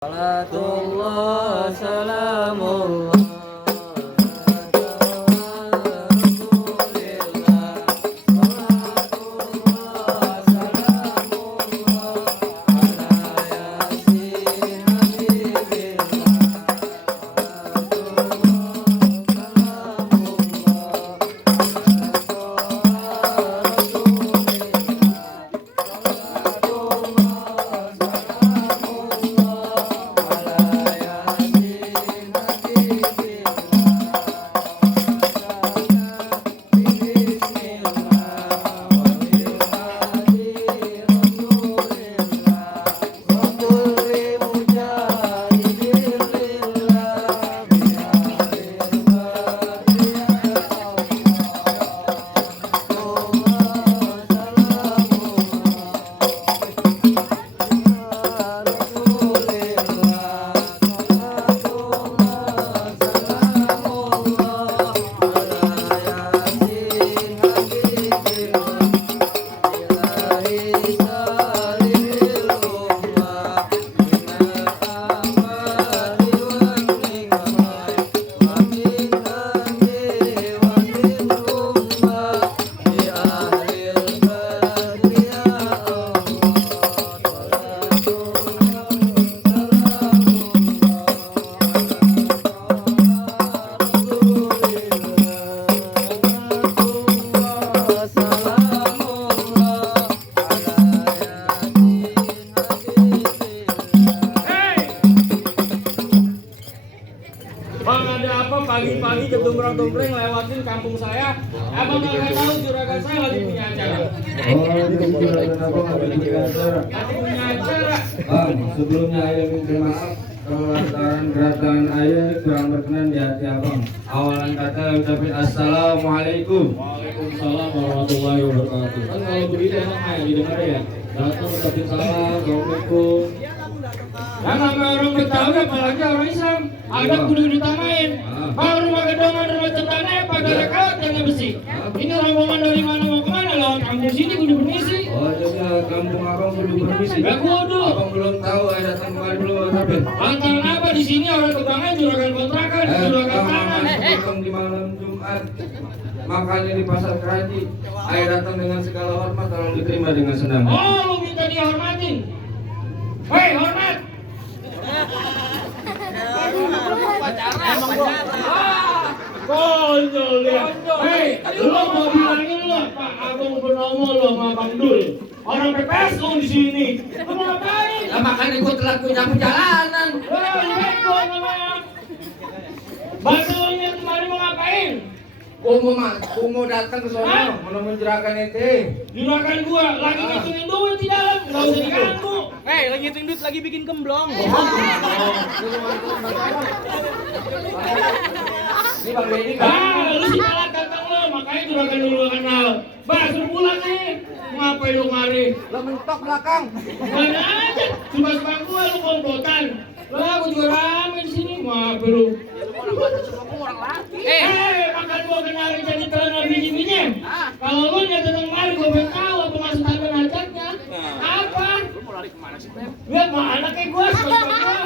Salatullah salamullah Bang, ada apa pagi-pagi gembrong-gembreng lewatin kampung saya? Abang nggak tahu juragan saya lagi punya acara. Lagi punya acara. Bang, sebelumnya Ayah minta maaf kalau lantaran kedatangan Ayah kurang berkenan di hati abang. Awalan kata ucapin assalamualaikum. Waalaikumsalam warahmatullahi wabarakatuh. Kan kalau begitu emang Ayah didengar ya. Datang ucapin salam, assalamualaikum. Yang namanya orang Betawi apalagi orang Islam, adat kudu ditamain. Kalau rumah gedongan, rumah cetane, pagar kawat yang besi. Ini rombongan dari mana mau kemana? Lewat kampung sini kudu permisi. Oh, jadi kampung abang perlu permisi. Gak kudu. Abang belum tahu Ayah datang kemari belum tapi. Lantaran apa di sini orang kebangan juragan kontrakan, juragan tanah. Datang di malam Jumat. Makanya di pasar Keraji, Ayah datang dengan segala hormat, tolong diterima dengan senang. Oh, lu minta dihormatin. Hei, hormat. Konyol ya. Hei, lu mau bilangin lo Pak Agung Purnomo lo sama Bang Dul. Orang PPS lo di sini. Lu mau ngapain? Lah makanya gua telat punya perjalanan. Beko namanya. Bantu ini kemarin mau ngapain? Gua mau datang ke sono menemuin juragan ente. Juragan gua lagi ngitungin duit di dalam, nggak usah diganggu. Hei, lagi ngitung duit, lagi bikin gemblong. Ini Bang Deddy kan. Lu sih malah datang lo, makanya juragan dulu kenal. Bah, suruh pulang nih. Ngapain lu kemari? Lah mentok belakang. Mana aja, cuma sebang gua lu komplotan. Lah, gua juga rame di sini. Ngapain lu? Makan gua kenalin jadi telur biji-bijinya. Kalau lu nyata tentang kemari, gua pengen tahu apa maksud tanda najatnya. Apa? Lihat mana kayak gua, sebab gua.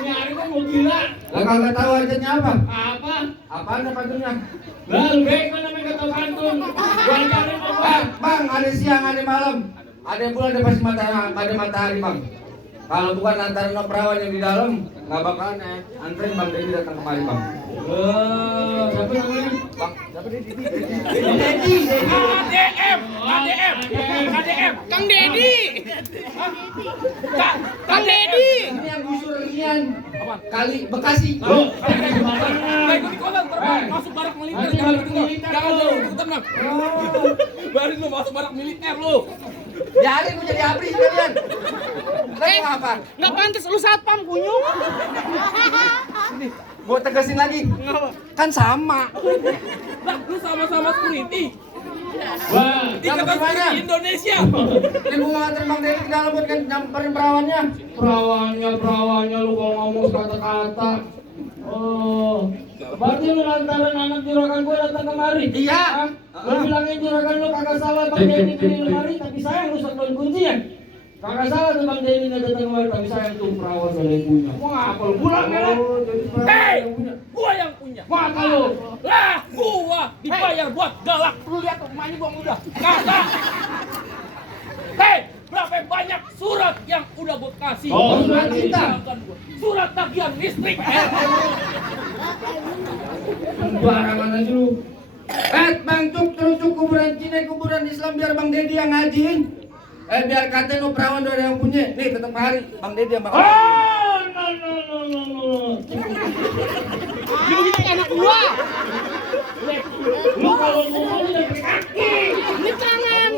Nyari gua mau gila. Lah kagak tahu ajarnya apa? Apa? Apaan pantunnya? Lah, lu baik mana main kata pantun. Gua ajarin apa? Bang, ada siang, ada malam. Ada bulan, ada pasti ada matahari, Bang. Kalau bukan lantaran no perawan yang di dalam, nggak bakalan anterin Bang Deddy datang kemari, Bang. Siapa namanya? Bang, siapa Deddy? KDM, Kang Deddy. Kang Deddy. Ini yang gusur Rian. Kali Bekasi. Lu, Masuk barak militer. Nanti balik ke militer lu. Tenang. Baru lu masuk barak militer lu. Biarin gua jadi abri sekalian. Lagi apa? Nggak pantas lu satpam kunyuk. Gua tegasin lagi. Kan sama. Lah, lu sama-sama security. Wah, Ikatan gimana? Security Indonesia. Ini gua nganterin Bang Deddy ke dalam buat kan nyamperin perawannya. perawannya lu kalau ngomong kata-kata. Oh, berarti lu lantaran anak juragan gue datang kemari? Iya. Hah? Lu bilangin juragan lu kagak salah pakai ini lemari, tapi saya rusak daun kuncinya. Kagak salah tuh Bang Denny datang kemarin, tapi sayang tuh perawan gak ada yang punya. Wah, apa lu pulang ya lah? Hei, gua yang punya. Wah kalau Lah, gua dibayar buat galak. Lu lihat tuh emaknya gua udah. Kagak. Hei, berapa banyak surat yang udah gua kasih? Oh, surat cinta. Surat tagihan listrik. barangan aja lu. Bang Cuk, terus kuburan Cina, kuburan Islam biar Bang Dedi yang ngajiin. Biar katanya lu perawan udah ada yang punya. Nih, tetap hari Bang Dedi yang bakal. Oh, no. Lu itu anak gua. Lu kalau ngomong udah pakai kaki. Ini tangan.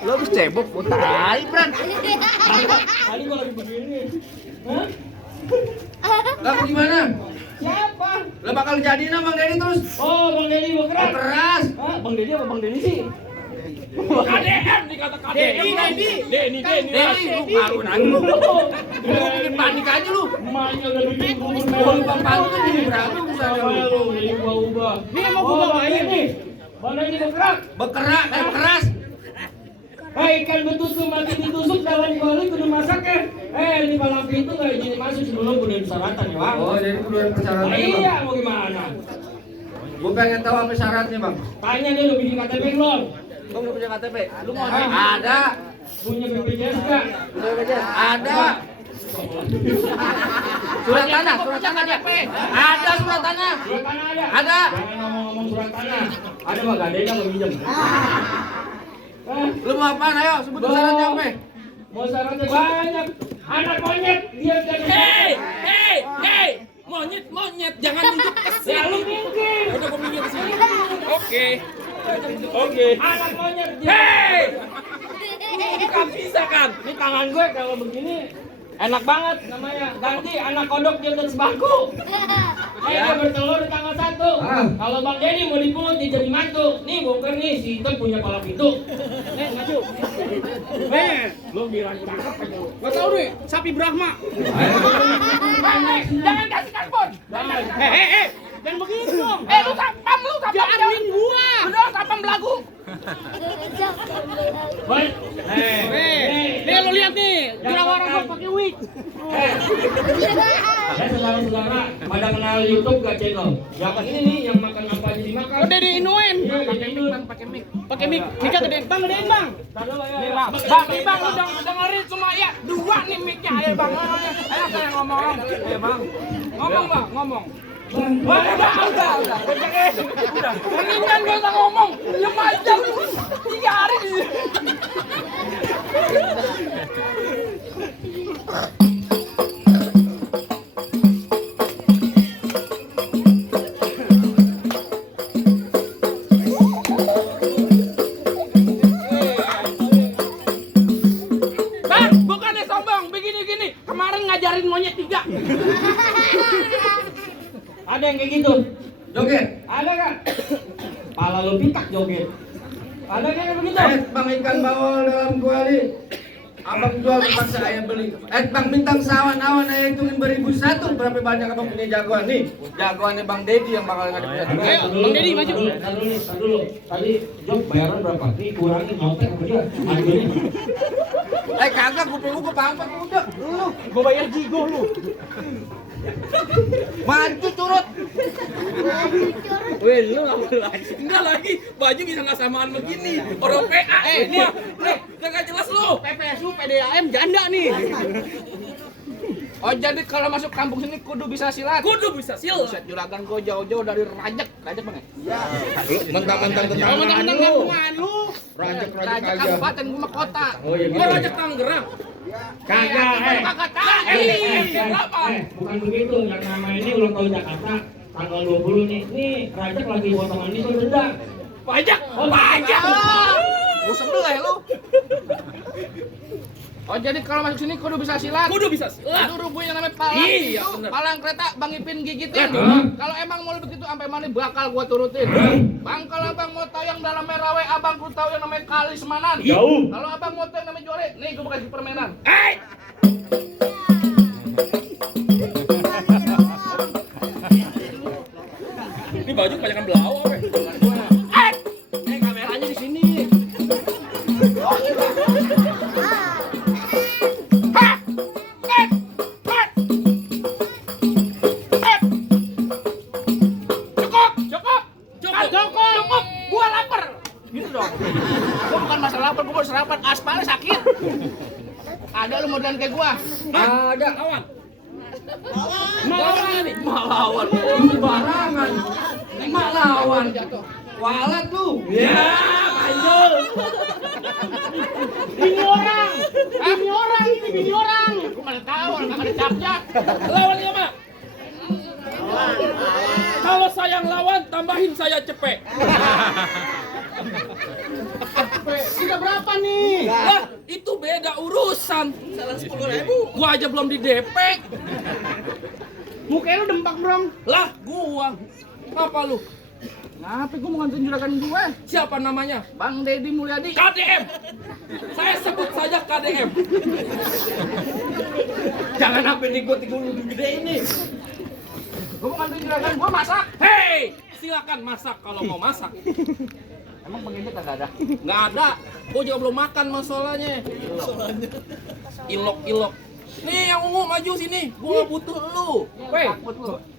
Lu habis cebok, tai, Bran. Tadi gua lagi begini. Hah? Lah gimana? Siapa? Lah bakal jadiin sama Bang Dedi terus. Oh, Bang Denny mau Oh, keras. keras. Hah, Bang Denny apa Bang Denny sih? KDM dikata KDM. Denny. Lu ngaruh nangis lu. Lu bikin panik aja lu. Emaknya udah bikin kubur Kalau mewah. Bang Palu kan jadi berapa misalnya Apa lu? lu? Jadi ubah-ubah. Ini mau gua bawain nih. Bang Denny mau keras. Bekerak, keras. Ikan betusuk mati ditusuk dalam kuali kudu masak ya. Ini palang pintu gak izin masuk sebelum kudu disaratan ya Bang. Oh, jadi kudu ada persyaratan Bang. Iya, mau gimana? Gua pengen tahu apa syaratnya, Bang. Tanya deh lu bikin KTP belum? Bang udah punya KTP? Lu mau Ada. Punya BPJS gak? Udah aja. Ada. Surat tanah. KTP. Ada surat tanah. Surat tanah ada? Ada. Jangan ngomong-ngomong surat tanah. Ada mah gadenya mau minjem. Lu mau apaan? Ayo, sebut syaratnya apa? Mau syaratnya banyak. Anak monyet dia jadi. Hei, monyet, jangan nunjuk ke sini. Ya lu minggir. Udah gua minggir ke sini. Oke. Anak monyet dia. Hei, nggak bisa kan? Ini tangan gue kalau begini enak banget namanya. Ganti anak kodok di atas bangku. Dia bertelur di tanggal 1. Kalau Bang Denny mau dipungut dia jadi mantu. Nih bukan nih si Iton punya kepala pintu. Maju. Lu bilang cakep aja lu. Gak tau nih, sapi Brahma. Jangan kasih karbon. Hei, jangan begitu dong. Lu sapam. Jangan gua. Udah sapam belagu. Nih lu lihat nih, jerawat gua pakai wig. Saudara-saudara pada kenal YouTube gak channel? Yang ini nih yang makan apa aja dimakan. Udah diinuin. Iya, diinuin. Pakai mic. Nih kata Den, Bang, gedein Bang. Nih Bang, lu dengerin cuma ya 2 nih mic-nya. Ayo Bang, ayo saya ngomong. Ayo Bang. Ngomong Bang, ngomong. Udah. Mendingan gak usah ngomong. Diam aja lu. 3 hari di Bang, bukannya sombong, begini-gini. Kemarin ngajarin monyet 3. Ada yang kayak gitu? Joget. Ada gak? Pala lu pitak joget. Ada kayak begitu? Bang ikan bawal dalam kuali. Abang jual terpaksa ayam beli. Bang bintang sawan awan ayam hitungin beribu satu. Berapa banyak abang punya jagoan nih? Jagoannya Bang Dedi yang bakal ngadepin. Ayo, Bang Denny maju. Tar dulu. Tadi Jok bayaran berapa? Nih kurangin nyontek sama dia. Harganya. Kagak, gue pampat udah. Lu. Gua bayar jigo lu. Maju curut. Weh, lu apa lagi? Enggak lagi, baju bisa nggak samaan begini. Orang PA semua. Nggak jelas lu. PPS lu PDAM janda nih. Oh jadi kalau masuk kampung sini kudu bisa silat. Kudu bisa silat. Buset, juragan gua jauh-jauh dari Rajak Bang. Iya. Mentang-mentang Kalau mentang-mentang kampungan lu. Rajak Rajak kabupaten gua mah kota. Oh iya gitu. Gua Rajak Tangerang. Kagak, Kagak tahu. bukan begitu. Yang nama ini ulang tahun Jakarta tanggal 20 nih. Nih, Rajak lagi potongan ini tuh denda. Pajak. Gua sebelah lu. Oh jadi kalau masuk sini kudu bisa silat. Kudu bisa silat. Kudu rubuh yang namanya palang. Iya, bener. Palang kereta Bang Ipin gigitin. Kalau emang mau begitu sampai mana bakal gua turutin. Bang kalau Abang mau tahu yang dalam merawe, Abang kudu tahu yang namanya kali Semanan. Jauh. Kalau Abang mau tahu yang namanya Jore, nih gua kasih permainan. Ini baju kebanyakan belau apa? Ini kameranya di sini. aspal gua serapan, aspalnya sakit. Ada lu modelan kayak gua? Ada. Lawan. Melawan nih. Melawan. Barangan. Melawan. Walat lu. Ya, manjul. Bini orang. Bini orang. Gua mana tahu, enggak ada capnya. Lawan ya, Mak. Kalau saya lawan, tambahin saya cepet. Sudah berapa nih? Lah, itu beda urusan. Salah 10.000. Gua aja belum di DP. Mukanya lu dempak, Bro. Lah, gua. Apa lu? Ngapa gua mau nganterin juragan gue? Siapa namanya? Bang Deddy Mulyadi. KDM. Saya sebut saja KDM. Jangan sampai nikut-nikut lu gede ini. Gua mau nganterin juragan gua masak. Hei, silakan masak kalau mau masak. Emang pengintip kagak ada? Nggak ada. Gua juga belum makan masalahnya. Ilok. Nih yang ungu maju sini. Gua butuh lu. Weh,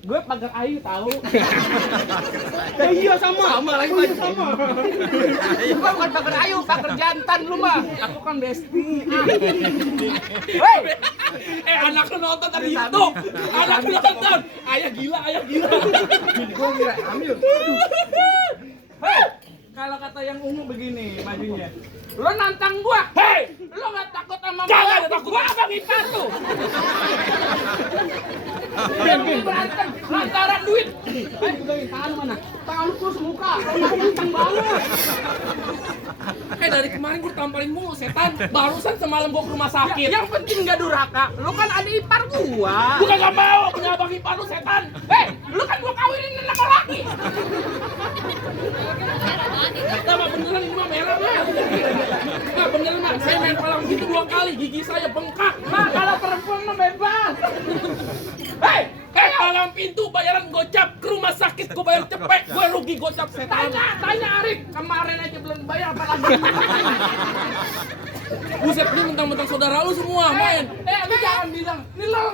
gue pagar ayu tahu. Iya sama lagi maju sama. Gue bukan pagar ayu, pagar jantan lu mah. Aku kan besti. Weh, Anak lu nonton tadi itu. Anak lu nonton. Ayah gila. gue kira ambil. Hei, kalau kata yang ungu begini majunya. Lo nantang gua. Hei, Lo nggak takut sama jangan gua? takut. Gua abang ipar tuh. Berantem lantaran duit. Pegangin tangan mana? Tangan lu terus muka. Tangan kenceng banget. Dari kemarin gua tamparin mulu setan. Barusan semalam gua ke rumah sakit. Yang penting nggak durhaka. Lu kan ada ipar gua. Gua kagak mau punya abang ipar lu setan. Lu kan gua kawinin anak laki. Sama beneran ini mah merah mah. Nah beneran mah, saya main palang gitu 2 kali, gigi saya bengkak. Nah, kalau perempuan mah bebas. Hei, Palang pintu bayaran gocap, ke rumah sakit gua bayar cepet, gua rugi gocap setan. tanya Arif. Kemarin aja belum bayar apalagi. Buset, ini mentang-mentang saudara lu semua main. Lu jangan bilang nilang.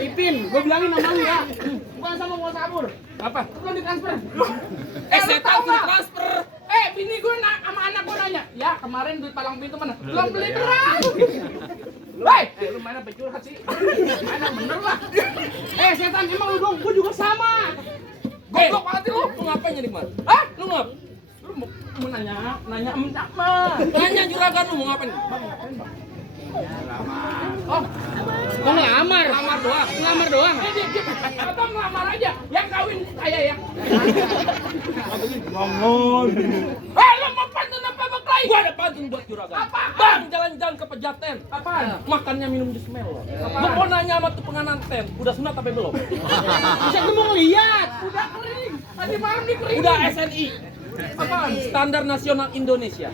Ipin, gua bilangin sama lu ya. Bukan sama gua sabur. Apa? Belum ditransfer. Setan tahu suruh nggak? transfer. Bini gue sama anak gue nanya, ya kemarin duit palang pintu mana? Belum beli beras. Woi, lu mana becurhat sih? Mana bener lah. Setan emang lu dong, gue juga sama. Goblok banget lu. Lu ngapain jadi kemana? Hah? Lu ngap? Lu mau nanya emak mah. Nanya juragan lu mau ngapain? Oh, Mau ngelamar? Ngelamar doang? Atau ngelamar aja, yang kawin saya ya. Lu mau pantun apa berkelahi? Gua ada pantun buat juragan. Apa? Bang, jalan-jalan ke Pejaten. Apaan? Makannya minum jus melon. Apaan? Gua mau nanya sama tuh pengantin, udah sunat apa belum? Bisa gue mau lihat. Udah kering. Tadi malam dikering. Udah SNI. Apaan? Standar Nasional Indonesia.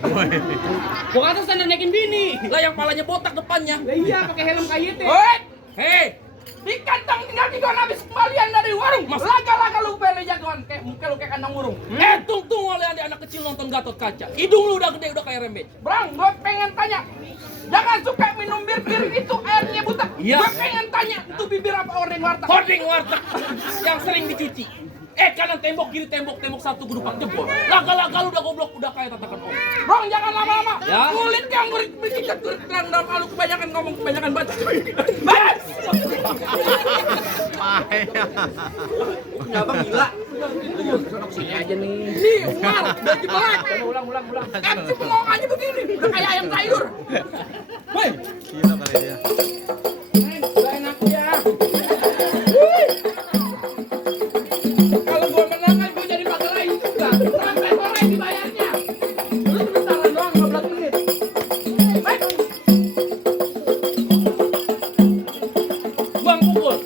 Gua kata standar naikin bini. Lah yang palanya botak depannya. Lah iya pakai helm KYT. Woi, Hei, di kantong tinggal digon habis kembalian dari warung. Laga-laga lu pele jagoan kayak muka lu kayak kandang burung. tunggu oleh anak kecil nonton Gatot Kaca. Hidung lu udah gede, udah kayak rembet. Bang, gua pengen tanya. Jangan suka minum bir itu airnya buta. Iya. Gua pengen tanya, itu bibir apa ordeng warteg? Hording warteg yang sering dicuci. Kanan tembok, kiri tembok satu gedupak jebol. Laga-laga lu udah goblok, udah kayak tatakan om. Bang, jangan lama-lama. Ya. Kulit yang berjikat dalam alu kebanyakan ngomong, kebanyakan baca. Bas! Ya bang gila. Sini aja nih. Nih, Umar, udah jeblak. Ulang. Si bengong aja begini, udah kayak ayam sayur. Woi, Udah enak ya. Kalau gua menang kan gua jadi pagar ayu juga. Sampai sore dibayarnya. Lu sebentaran doang 15 menit. Baik. Bang pukul.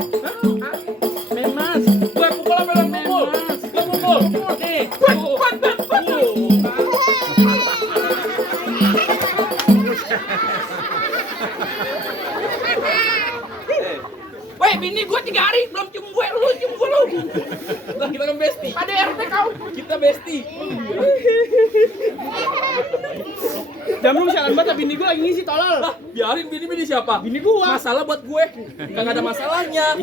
Memas. Gue pukul apa bang pukul? Gue pukul. Nih. Woi, bini gua 3 hari belum cium gue, lu cium gua lu. Lah kita kan besti. Pada RT kau. Kita besti. Jam lu misalkan banget bini gua lagi ngisi tolol. Lah, biarin bini siapa? Bini gua. Masalah buat gue. Kagak ada masalahnya.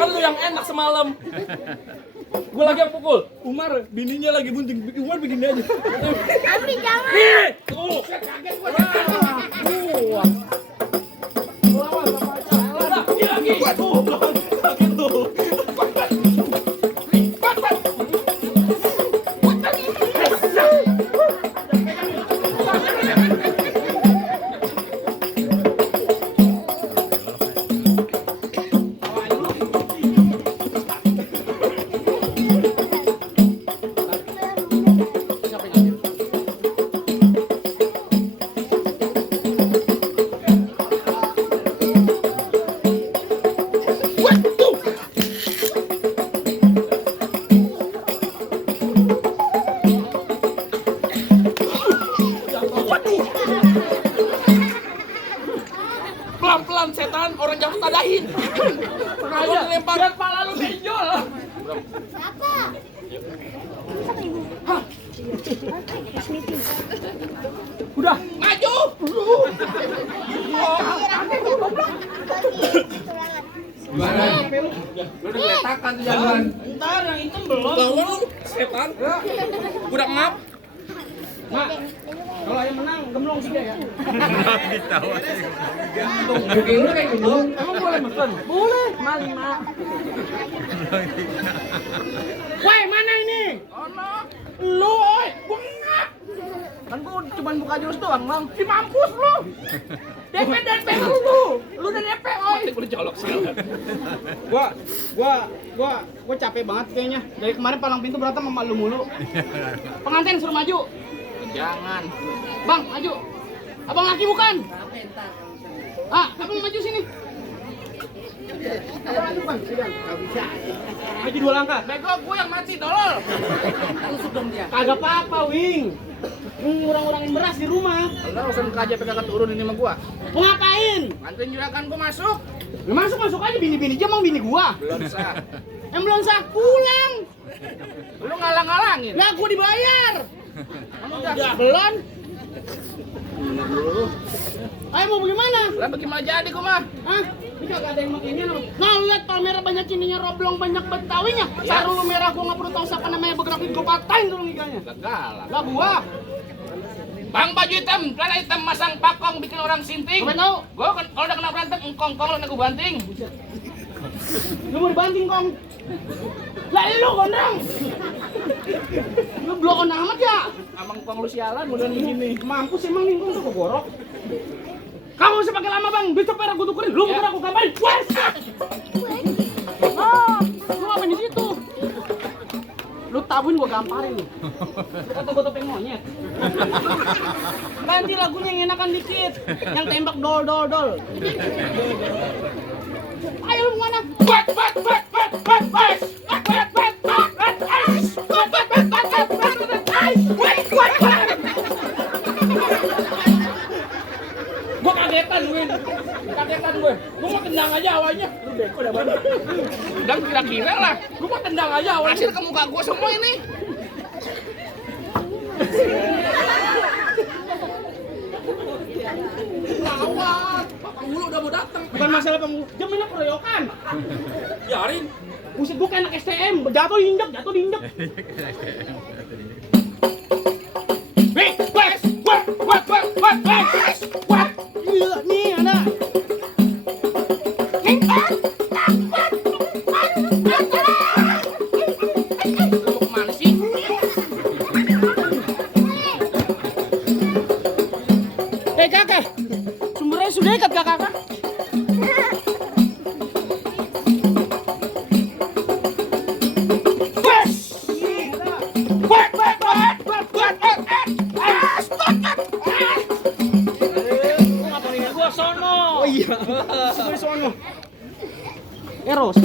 Kan lu yang enak semalam. Gue lagi yang pukul. Umar, bininya lagi bunting. Umar begini aja. Tapi jangan. Nih, tuh. Kaget gue. Lagi. Tuh, kaget tuh. Pelan-pelan setan, orang jatuh tadahin. Kalau dilempar kepala lu benjol. Siapa? Udah, Maju. Gimana? Lu udah keletakan tuh jagoan. Ntar yang hitam belum. bangun lu, setan. Udah ngap. Mak, kalau yang menang gemblong 3 ya. Booking lu kayak gitu. Emang boleh mesen? Boleh, mal 5. Woi, mana ini? Ono. Lu, oi, gua ngap. Kan gua cuma buka jurus doang, Bang. Si mampus lu. DP lu. Lu udah DP, oi. Udah colok sekali. Gua capek banget kayaknya. Dari kemarin palang pintu berantem sama lu mulu. Pengantin suruh maju. Jangan. Bang, maju. Abang laki bukan? Abang maju sini. Abang maju, Bang. Enggak bisa. Maju 2 langkah. Bego, gua yang mati, tolol. Tusuk dong dia. Kagak apa-apa, Wing. Ngurang-ngurangin beras di rumah. Kalau urusan KJP kagak turun ini sama gua. Mau ngapain? Nganterin juragan gua masuk. Ya masuk aja bini-bini aja, emang bini gua. Belum sah. Yang belum sah pulang. Lu ngalang-ngalangin. Lah gua dibayar. Kamu udah belum? Ayo mau bagaimana? Lah bagaimana jadi gua mah? Hah? Ini kagak ada yang makainya. Nah lihat palmera banyak cininya, roblong banyak betawinya. Sarung lu merah gua nggak perlu tahu siapa namanya, bergerak gua patahin dulu giganya. Gagal. Lah gua. Bang baju hitam, celana hitam, masang pakong bikin orang sinting. Gua tahu. Gua kalau udah kena berantem engkong-kong lu nek gua banting. Lu mau dibanting, Kong? Lah lu gondrong. Lu blok on amat ya? Amang Kong lu sialan modelan begini. Mampus emang nih Kong tuh kegorok. Kamu usah pakai lama, Bang. Besok pera gua tukerin. Lu pera gua gambarin. Wes. Lu apa di situ? Lu tabuin gua gamparin lu. Kata gua topeng monyet. Ganti lagunya yang enakan dikit. Yang tembak dol. Ayo lu mana? Gua kagetan gue. Gua mau tendang aja awalnya. Lu beko dah banget. Tendang kira-kira lah. Gua mau tendang aja awalnya. Hasil ke muka gua semua ini. Lawan. Bapak mulu udah mau datang. Bukan masalah pemulu. Dia mainnya keroyokan. Biarin. Buset gua kayak anak STM. Jatuh diinjak. Wah. Gila nih ada. Lu kemana sih? Kakak. Sumbernya sudah ikat kakak. Oh iya. Gue sono. Eros.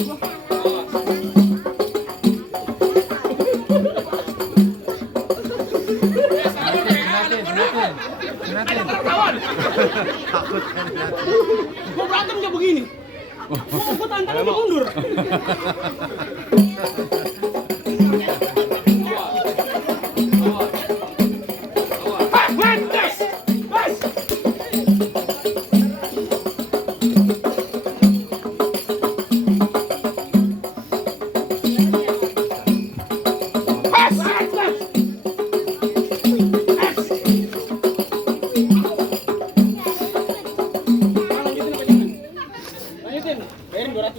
Gue berantem kayak begini. Gue tantang dia mundur. Lanjutin, bayarin 200.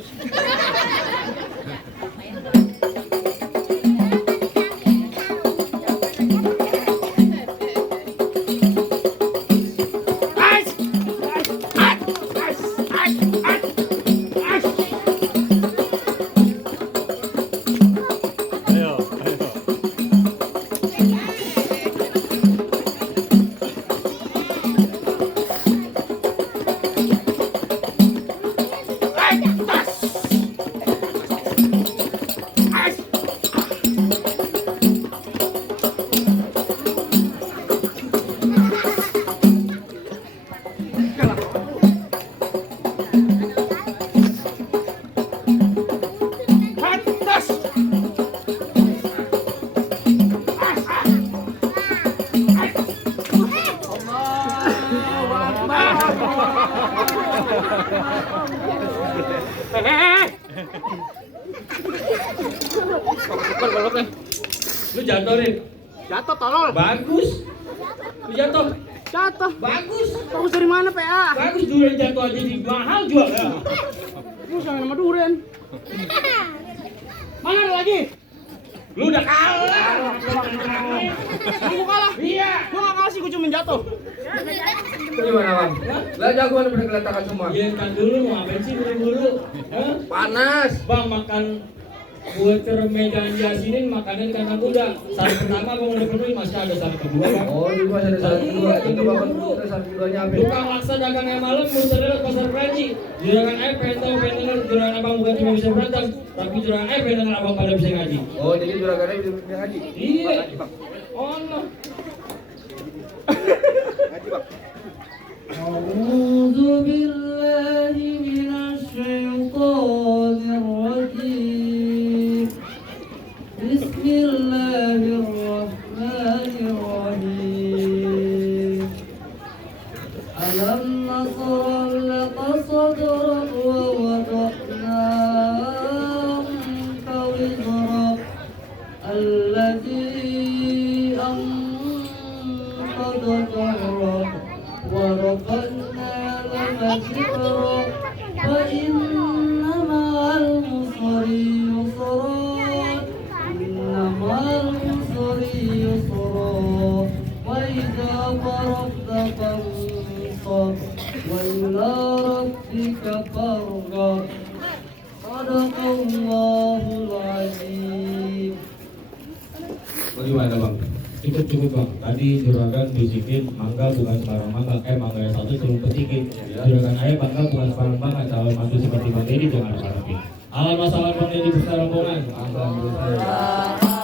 Lu jatuh nih. Jatuh tolol. Bagus. Lu jatuh. Jatuh. Bagus. Bagus dari mana, PA? Bagus durian jatuh aja di mahal jual. Lu sama nama durian. Mana ada lagi? Lu udah kalah. Gua kalah. Iya. Gua gak kalah sih, gua cuma jatuh. Gimana bang? Lah jagoan pada keletakan semua. Iya kan dulu mau ngapain sih buru-buru? Hah? Panas. Bang makan buat keremegaan jasinin makanan karena kuda. Saat pertama bang udah penuhi masih ada saat kedua bang. Oh, dulu masih ada syarat kedua. Itu bapak syarat keduanya apa? Tukang laksa dagangnya malam muncul lewat pasar Kranji. Juragan air pengen tahu pengen dengar juragan abang bukan cuma bisa berantem, tapi juragan air pengen dengar abang pada bisa ngaji. Oh, jadi juragannya bisa ngaji. Iya. Oh no. أعوذ بالله من الشيطان الرجيم بسم الله الرحمن الرحيم ألم نشرح لك صدرك ووضعنا عنك وزرك الذي أنقض ظهرك ورفعنا لك ذكرك فإن مع العسر يسرا إن مع العسر يسرا وإذا فرغت فانصب وإلى ربك فارغب صدق الله العظيم. Bagaimana bang? Cukup bang. Tadi juragan bisikin mangga bukan sembarang mangga. Mangga yang satu turun petikin. Juragan ayah bangga bukan sembarang mangga. Calon mantu seperti bang Dedi jangan harapin. Alam masalah bang Dedi besar rombongan. Alhamdulillah.